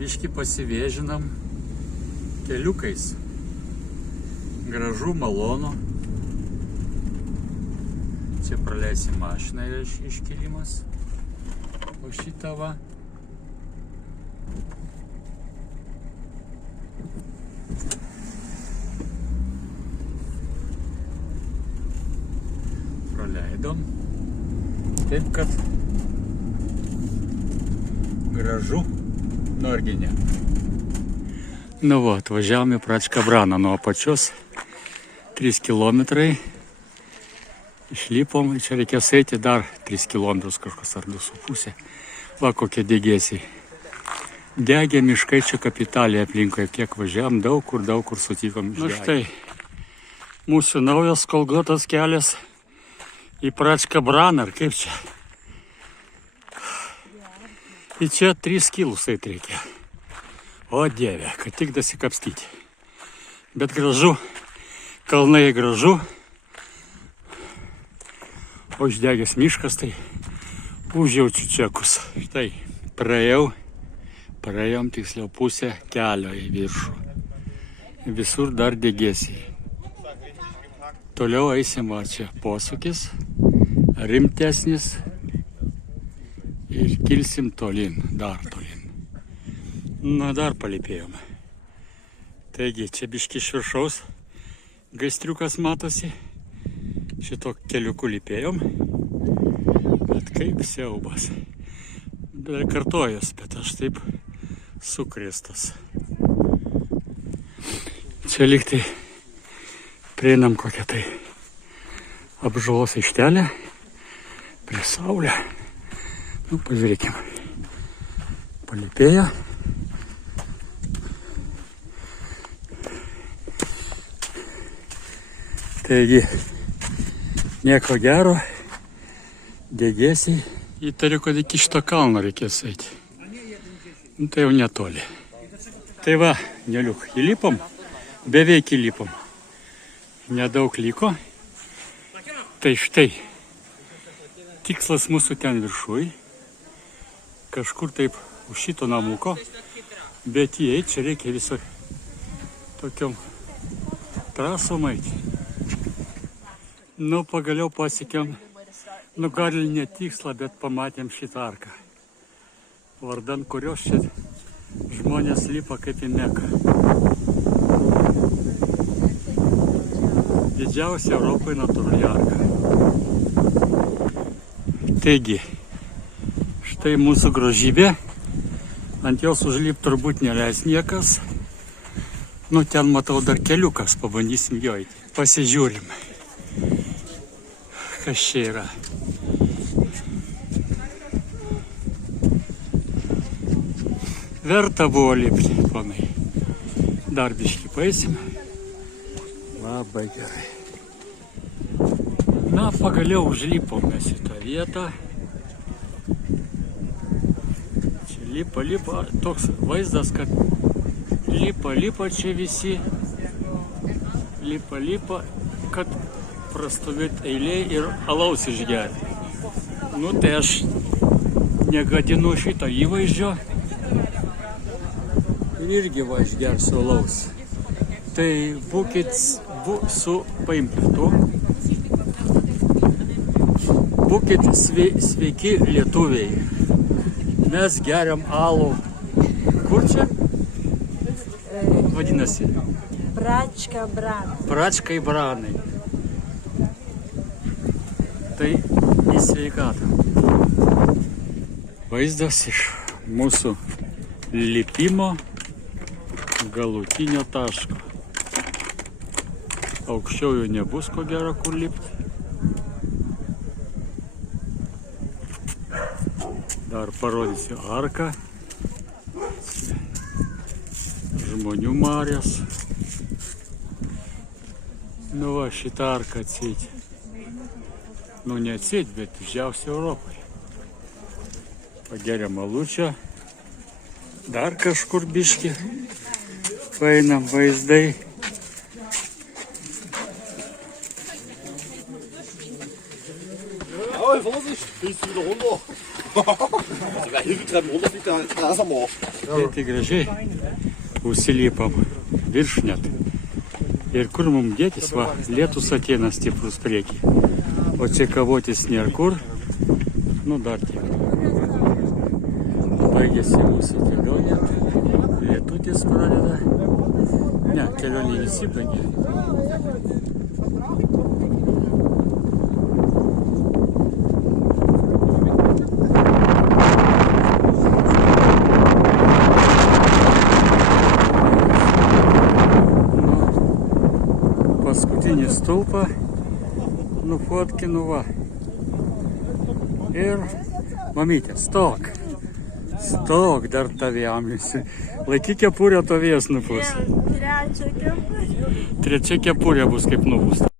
Biškį pasivėžinam keliukais. Gražu, malonu. Čia praleisim mašiną ir iškilimas. O šitą va. Praleidom. Taip, kad gražu, norgi ne. Nu va, atvažiavome į Pračkabraną nuo apačios. 3 kilometrai. Išlipom, čia reikės eiti dar 3 kilometrus kažkas ar 2,5. Va, kokie degėsiai. Degė miškai čia kapitaliai aplinkoje. Kiek važiavam, daug kur sutikom. Na štai, mūsų naujas kolgotas kelias į Pračkabraną, ar kaip čia? Ir čia 3 kilus eit reikia. O Dieve, kad tik dasikapstyti. Bet gražu, kalnai gražu. O išdegęs miškas, tai užjaučiu čekus. Štai, praėjom tiksliau pusę kelio į viršų. Visur dar degėsiai. Toliau eisim, va čia posūkis, rimtesnis. Ir kilsim tolin, dar tolin. Na, dar palipėjom. Taigi, čia biški iš viršaus gaistriukas matosi. Šito keliuku lipėjom. Bet kaip siaubas. Dar kartojas, bet aš taip sukrėstas. Čia lygtai prieinam kokią tai apžalos aikštelę prie saulę. Nu, pažiūrėkim. Palipėję. Taigi, nieko gero. Degėsiai. Įtariu, kad iki šito kalno reikės eiti. Nu, tai jau netoli. Tai va, neliuk, įlipom. Beveik įlipom. Nedaug liko. Tai štai. Tikslas mūsų ten viršui. Kažkur taip už šito namuko, bet įeit čia reikia visą tokiom trasom eiti. Nu, pagaliau pasiekėm, nu gal ne tikslą, bet pamatėm šitą arką. Vardan kurios čia žmonės lipa kaip į Meką. Didžiausia Europoje natūrali arka. Taigi, štai mūsų grožybė, ant jos užlipt turbūt neleis niekas. Nu, ten matau dar keliukas, pabandysim jo eiti. Pasižiūrim, kas čia yra. Verta buvo lipti, ponai. Dar biškį paeisim. Labai gerai. Na, pagaliau užlipom mes į tą vietą. Lipa, toks vaizdas, kad lipa čia visi, lipa, kad prastovėt eilėj ir alaus išgerti. Nu, tai aš negadinu šito įvaizdžio ir irgi va išgersiu alaus. Tai būkit paimkit. Būkit sveiki lietuviai. Mes geriam alų. Kur čia? Vadinasi? Pračkabranai. Pračkabranai. Tai į sveikatą. Vaizdas iš mūsų lipimo galutinio taško. Aukščiau jau nebus ko gero kur lipti. Dar parodysiu arką. Žmonių marias. Nu va, šitą arką atseit. Nu ne atseit, bet didžiausia Europoje. Pageriam alučio. Dar kažkur biški. Paeinam vaizdai. Vorsicht, fliegst du wieder runter. være helt vildt rundt, fordi der er så mor. Tai gražiai užsilipam virš net. Ir kur mums dėtis, va, lietus ateina stiprus priekį. O čia kavotis nėra kur, nu dar tiek. Baigėsi mūsų kelionė, lietutis pradeda. Ne, kelionė nesibaigė. Paskutinį stulpą nufotkinu va. Ir mamytė, stok. Stok, dar tave amliusi. Laikyk kepurę, to vėjas nupus. Trečia kepurė. Trečia kepurė bus kaip nubusta.